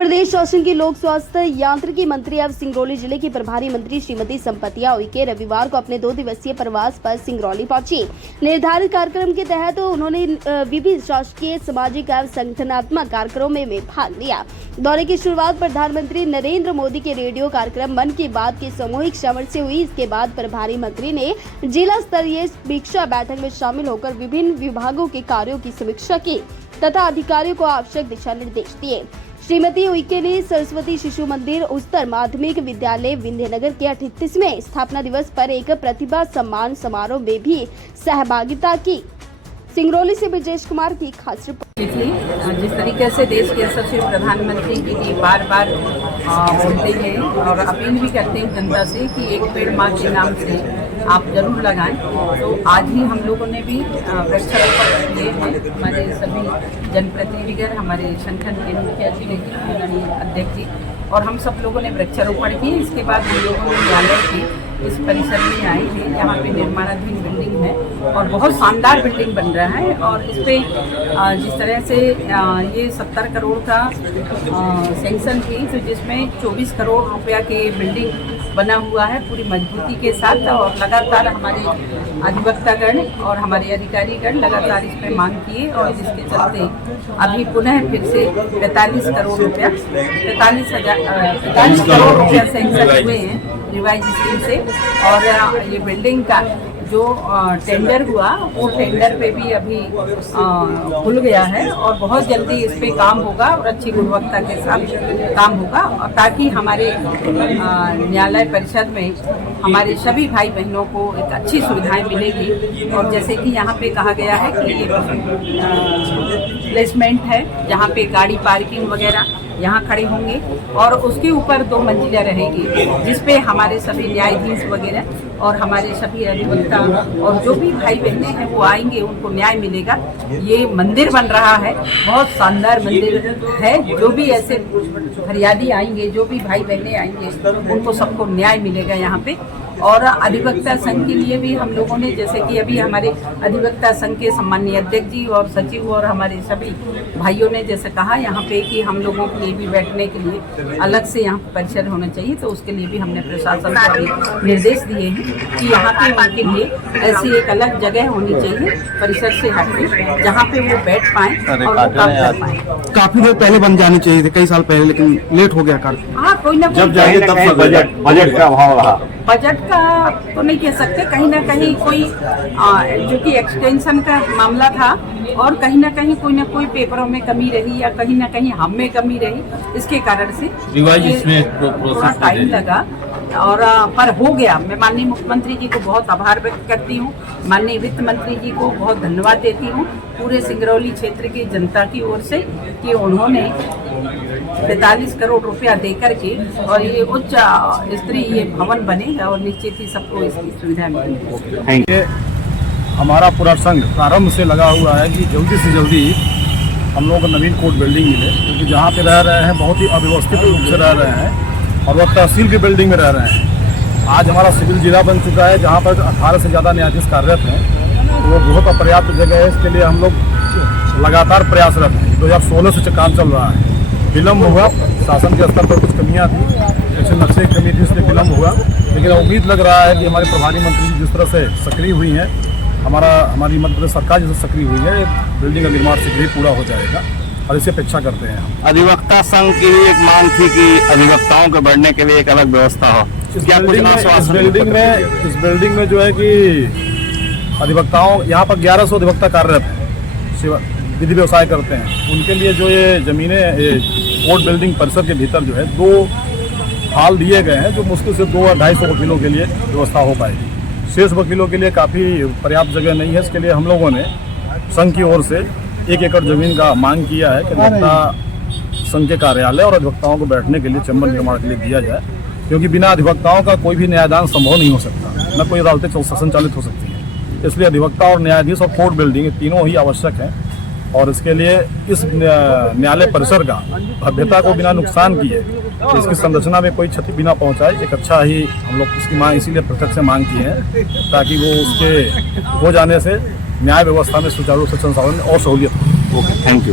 प्रदेश शासन की लोक स्वास्थ्य यांत्रिकी मंत्री एवं सिंगरौली जिले की प्रभारी मंत्री श्रीमती संपतिया उइके रविवार को अपने 2 दिवसीय प्रवास पर सिंगरौली पहुंची। निर्धारित कार्यक्रम के तहत उन्होंने विभिन्न शासकीय, सामाजिक एवं संगठनात्मक कार्यक्रमों में भाग लिया। दौरे की शुरुआत प्रधानमंत्री नरेंद्र मोदी के रेडियो कार्यक्रम मन की बात के सामूहिक श्रवण से हुई। इसके बाद प्रभारी मंत्री ने जिला स्तरीय समीक्षा बैठक में शामिल होकर विभिन्न विभागों के कार्यों की समीक्षा की तथा अधिकारियों को आवश्यक दिशा निर्देश दिए। श्रीमती उइके ने सरस्वती शिशु मंदिर उच्चतर माध्यमिक विद्यालय विंध्यनगर के 38वें स्थापना दिवस पर एक प्रतिभा सम्मान समारोह में भी सहभागिता की। सिंगरौली से विजेश कुमार की खास रिपोर्ट। जिस तरीके से देश के यशस्वी प्रधानमंत्री के लिए बार बार बोलते हैं और अपील भी करते हैं जनता से कि एक पेड़ माँ के नाम से आप जरूर लगाएं, तो आज ही हम लोगों ने भी वृक्षारोपण किए हैं। हमारे सभी जनप्रतिनिधिगण, हमारे संगठन के मुखिया जी, अध्यक्ष जी और हम सब लोगों ने वृक्षारोपण किए। इसके बाद हम लोगों ने न्यायालय के इस परिसर में आए हैं, यहाँ पे निर्माणाधीन बिल्डिंग है और बहुत शानदार बिल्डिंग बन रहा है। और इस पे जिस तरह से ये 70 करोड़ का सैंक्शन थी, तो जिसमें 24 करोड़ रुपया के बिल्डिंग बना हुआ है पूरी मजबूती के साथ। और लगातार हमारे अधिवक्तागण और हमारे अधिकारीगण लगातार इस पर मांग किए और जिसके चलते अभी पुनः फिर से 45 करोड़ रुपया 45 करोड़ रुपया सैंक्शन हुए हैं रिवाइज स्कीम से। और ये बिल्डिंग का जो टेंडर हुआ वो टेंडर पे भी अभी खुल गया है और बहुत जल्दी इस पे काम होगा और अच्छी गुणवत्ता के साथ काम होगा, और ताकि हमारे न्यायालय परिषद में हमारे सभी भाई बहनों को एक अच्छी सुविधाएं मिलेगी। और जैसे कि यहाँ पे कहा गया है कि ये प्लेसमेंट है जहाँ पे गाड़ी पार्किंग वगैरह यहाँ खड़े होंगे और उसके ऊपर 2 मंजिला रहेगी, जिसपे हमारे सभी न्यायाधीश वगैरह और हमारे सभी अधिवक्ता और जो भी भाई बहने हैं वो आएंगे, उनको न्याय मिलेगा। ये मंदिर बन रहा है, बहुत शानदार मंदिर है। जो भी ऐसे फरियादी आएंगे, जो भी भाई बहने आएंगे, उनको सबको न्याय मिलेगा यहाँ पे। और अधिवक्ता संघ के लिए भी हम लोगों ने, जैसे कि अभी हमारे अधिवक्ता संघ के सम्माननीय अध्यक्ष जी और सचिव और हमारे सभी भाइयों ने जैसे कहा यहाँ पे कि हम लोगों के लिए भी बैठने के लिए अलग से यहाँ परिसर होना चाहिए, तो उसके लिए भी हमने प्रशासन को निर्देश दिए हैं कि यहाँ पे उनके लिए ऐसी एक अलग जगह होनी चाहिए परिसर से हटके, जहाँ पे वो बैठ पाए और वो काम कर पाए। काफी देर पहले बन जानी चाहिए थे, कई साल पहले, लेकिन लेट हो गया कार्य। हाँ, कोई ना कोई जब जाएंगे तब से बजट का अभाव रहा। बजट का तो नहीं कह सकते, कहीं ना कहीं कोई जो कि एक्सटेंशन का मामला था और कहीं ना कोई पेपरों में कमी रही या कहीं ना कहीं हम में कमी रही, इसके कारण से थोड़ा टाइम लगा और पर हो गया। मैं माननीय मुख्यमंत्री जी को बहुत आभार व्यक्त करती हूँ, माननीय वित्त मंत्री जी को बहुत धन्यवाद देती हूँ, पूरे सिंगरौली क्षेत्र की जनता की ओर से कि उन्होंने 45 करोड़ रुपया देकर के और ये उच्च स्तरीय ये भवन बनेगा और निश्चित ही सबको इसकी सुविधा मिलेगी। हमारा पूरा संघ प्रारंभ से लगा हुआ है कि जल्दी से जल्दी हम लोग को नवीन कोर्ट बिल्डिंग मिले, क्योंकि जहाँ पे रह रहे हैं बहुत ही अव्यवस्थित रूप से रह रहे हैं और वह तहसील की बिल्डिंग में रह रहे हैं। आज हमारा सिविल जिला बन चुका है जहाँ पर 18 से ज़्यादा न्यायाधीश कार्यरत हैं, तो वो बहुत अपर्याप्त जगह है। इसके लिए हम लोग लगातार प्रयासरत हैं। 2016 से काम चल रहा है, विलम्ब हुआ, शासन के स्तर पर कुछ कमियां थी, जैसे नक्शे की कमी थी, इसलिए विलम्ब हुआ। लेकिन उम्मीद लग रहा है कि हमारे प्रभारी मंत्री जी जिस तरह से सक्रिय हुई हैं, हमारी मध्य प्रदेश सरकार जैसे सक्रिय हुई है, बिल्डिंग का निर्माण शीघ्र ही पूरा हो जाएगा और इसे अपेक्षा करते हैं हम। अधिवक्ता संघ की एक मांग थी कि अधिवक्ताओं के बढ़ने के लिए एक अलग व्यवस्था हो। इस बिल्डिंग में जो है कि अधिवक्ताओं, यहाँ पर 1100 अधिवक्ता कार्यरत हैं, विधि व्यवसाय करते हैं। उनके लिए जो ये जमीनें कोर्ट बिल्डिंग परिसर के भीतर जो है 2 हाल दिए गए हैं, जो मुश्किल से 200-250 वकीलों के लिए व्यवस्था हो पाएगी। शेष वकीलों के लिए काफ़ी पर्याप्त जगह नहीं है। इसके लिए हम लोगों ने संघ की ओर से 1 एकड़ जमीन का मांग किया है कि अधिवक्ता संघ के कार्यालय और अधिवक्ताओं को बैठने के लिए चैम्बर निर्माण के लिए दिया जाए, क्योंकि बिना अधिवक्ताओं का कोई भी न्यायदान संभव नहीं हो सकता, न कोई अदालतें संचालित हो सकती हैं। इसलिए अधिवक्ता और न्यायाधीश और कोर्ट बिल्डिंग तीनों ही आवश्यक हैं और इसके लिए इस न्यायालय परिसर का भव्यता को बिना नुकसान किए, इसकी संरचना में कोई क्षति बिना पहुंचाए, एक अच्छा ही हम लोग इसकी मांग इसीलिए प्रत्यक्ष से मांग की है, ताकि वो उसके हो जाने से न्याय व्यवस्था में सुचारू रूप से संचालन और सहूलियत हो। Okay, thank you.